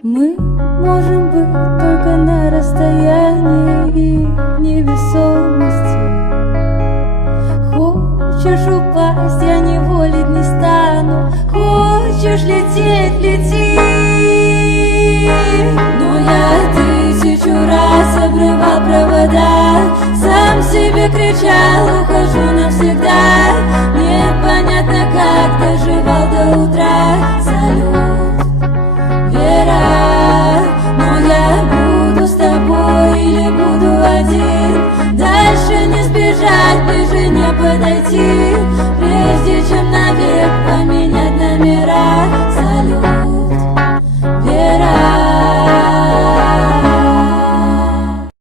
Мы можем быть только на расстоянии и невесомости. Хочешь упасть, я не волить не стану. Хочешь лететь, лети. Но я 1000 раз обрывал провода, сам себе кричал, ухожу навсегда. Непонятно, как доживал до утра. Салют, Вера, но я буду с тобой или буду один. Дальше не сбежать, ближе не подойти.